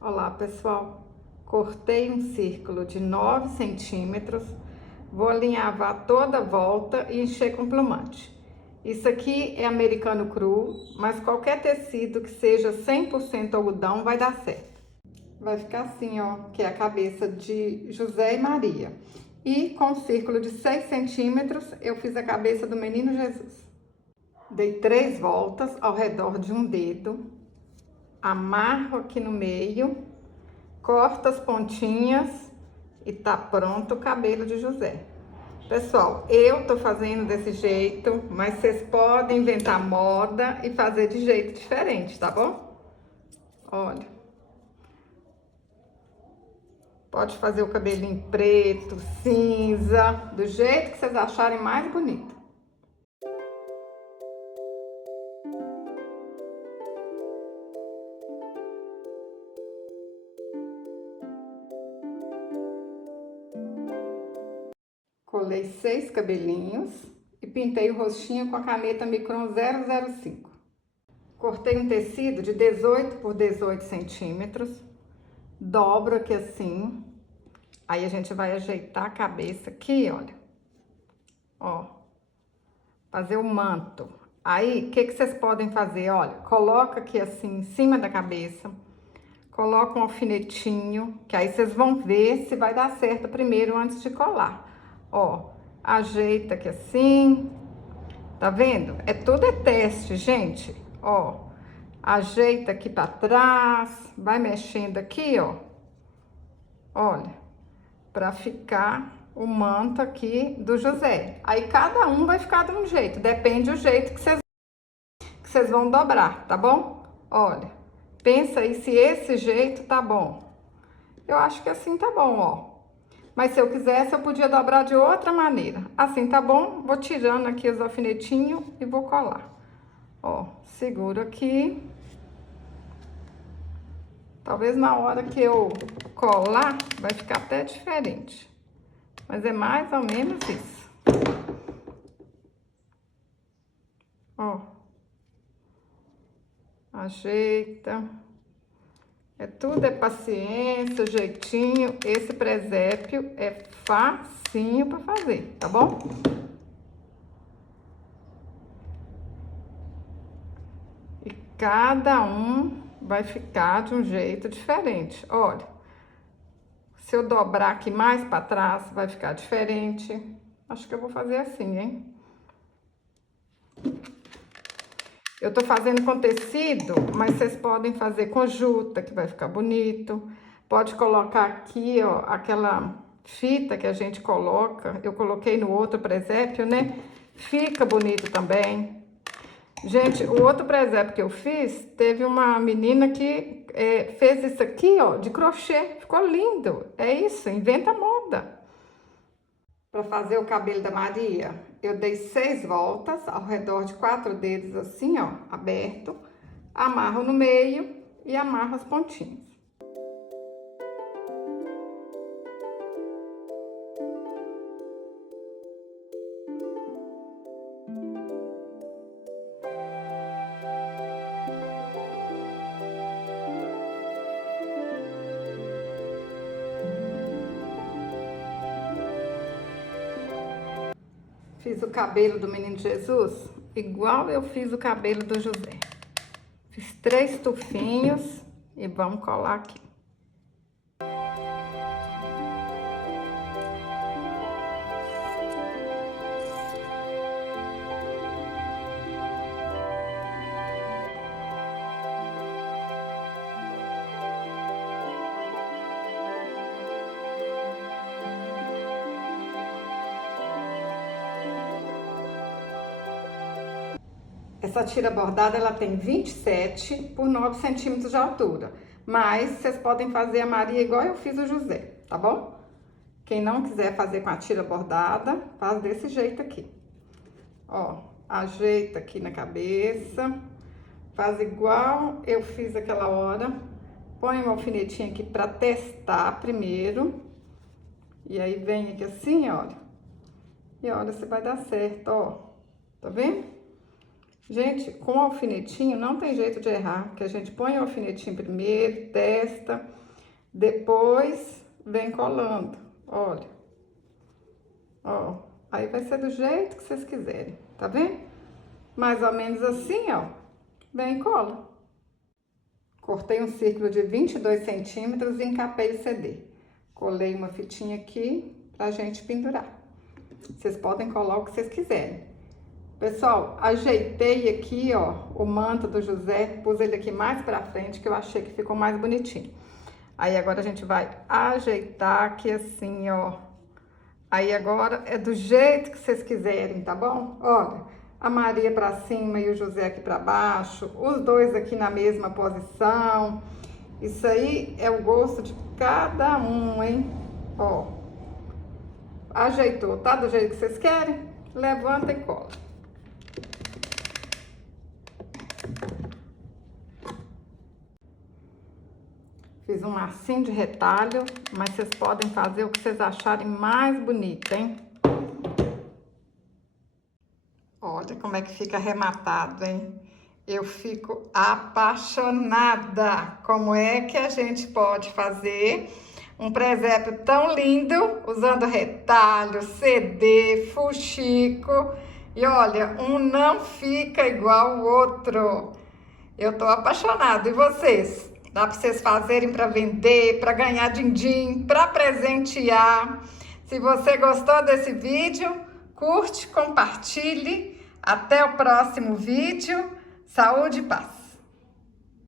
Olá, pessoal. Cortei um círculo de 9 centímetros, vou alinhavar toda a volta e encher com plumante. Isso aqui é americano cru, mas qualquer tecido que seja 100% algodão vai dar certo. Vai ficar assim, ó, que é a cabeça de José e Maria. E com um círculo de 6 centímetros, eu fiz a cabeça do menino Jesus. Dei 3 voltas ao redor de um dedo, amarro aqui no meio, corta as pontinhas e tá pronto o cabelo de José. Pessoal, eu tô fazendo desse jeito, mas vocês podem inventar moda e fazer de jeito diferente, tá bom? Olha, pode fazer o cabelinho preto, cinza, do jeito que vocês acharem mais bonito. Colei 6 cabelinhos e pintei o rostinho com a caneta Micron 005. Cortei um tecido de 18 por 18 centímetros, dobro aqui assim, aí a gente vai ajeitar a cabeça aqui, olha, ó, fazer o manto. Aí, o que vocês podem fazer? Olha, coloca aqui assim, em cima da cabeça, coloca um alfinetinho, que aí vocês vão ver se vai dar certo primeiro antes de colar. Ó, ajeita aqui assim, tá vendo? Tudo é teste, gente. Ó, ajeita aqui pra trás, vai mexendo aqui, ó. Olha, pra ficar o manto aqui do José. Aí cada um vai ficar de um jeito, depende do jeito que vocês vão dobrar, tá bom? Olha, pensa aí se esse jeito tá bom. Eu acho que assim tá bom, ó. Mas se eu quisesse, eu podia dobrar de outra maneira. Assim tá bom? Vou tirando aqui os alfinetinhos e vou colar. Ó, seguro aqui. Talvez na hora que eu colar, vai ficar até diferente. Mas é mais ou menos isso. Ó. Ajeita. Tudo é paciência, jeitinho. Esse presépio é facinho pra fazer, tá bom? E cada um vai ficar de um jeito diferente. Olha, se eu dobrar aqui mais pra trás, vai ficar diferente. Acho que eu vou fazer assim, hein? Eu tô fazendo com tecido, mas vocês podem fazer com juta, que vai ficar bonito. Pode colocar aqui, ó, aquela fita que a gente coloca. Eu coloquei no outro presépio, né? Fica bonito também. Gente, o outro presépio que eu fiz, teve uma menina que fez isso aqui, ó, de crochê. Ficou lindo. É isso, inventa moda. Para fazer o cabelo da Maria, eu dei 6 voltas ao redor de 4 dedos assim, ó, aberto. Amarro no meio e amarro as pontinhas. Fiz o cabelo do menino Jesus igual eu fiz o cabelo do José. Fiz 3 tufinhos e vamos colar aqui. Essa tira bordada, ela tem 27 por 9 centímetros de altura. Mas vocês podem fazer a Maria igual eu fiz o José, tá bom? Quem não quiser fazer com a tira bordada, faz desse jeito aqui. Ó, ajeita aqui na cabeça. Faz igual eu fiz aquela hora. Põe um alfinetinho aqui pra testar primeiro. E aí vem aqui assim, olha. E olha se vai dar certo, ó. Tá vendo? Gente, com o alfinetinho não tem jeito de errar, porque a gente põe o alfinetinho primeiro, testa, depois vem colando, olha. Ó, aí vai ser do jeito que vocês quiserem, tá vendo? Mais ou menos assim, ó, vem e cola. Cortei um círculo de 22 centímetros e encapei o CD. Colei uma fitinha aqui pra gente pendurar. Vocês podem colar o que vocês quiserem. Pessoal, ajeitei aqui, ó, o manto do José, pus ele aqui mais pra frente, que eu achei que ficou mais bonitinho. Aí agora a gente vai ajeitar aqui assim, ó. Aí agora é do jeito que vocês quiserem, tá bom? Olha, a Maria pra cima e o José aqui pra baixo, os dois aqui na mesma posição. Isso aí é o gosto de cada um, hein? Ó, ajeitou, tá do jeito que vocês querem? Levanta e cola. Fiz um lacinho de retalho, mas vocês podem fazer o que vocês acharem mais bonito, hein? Olha como é que fica arrematado, hein? Eu fico apaixonada. Como é que a gente pode fazer um presépio tão lindo usando retalho, CD, fuxico? E olha, um não fica igual o outro. Eu tô apaixonada. E vocês? Dá para vocês fazerem para vender, para ganhar din-din, para presentear. Se você gostou desse vídeo, curte, compartilhe. Até o próximo vídeo. Saúde e paz.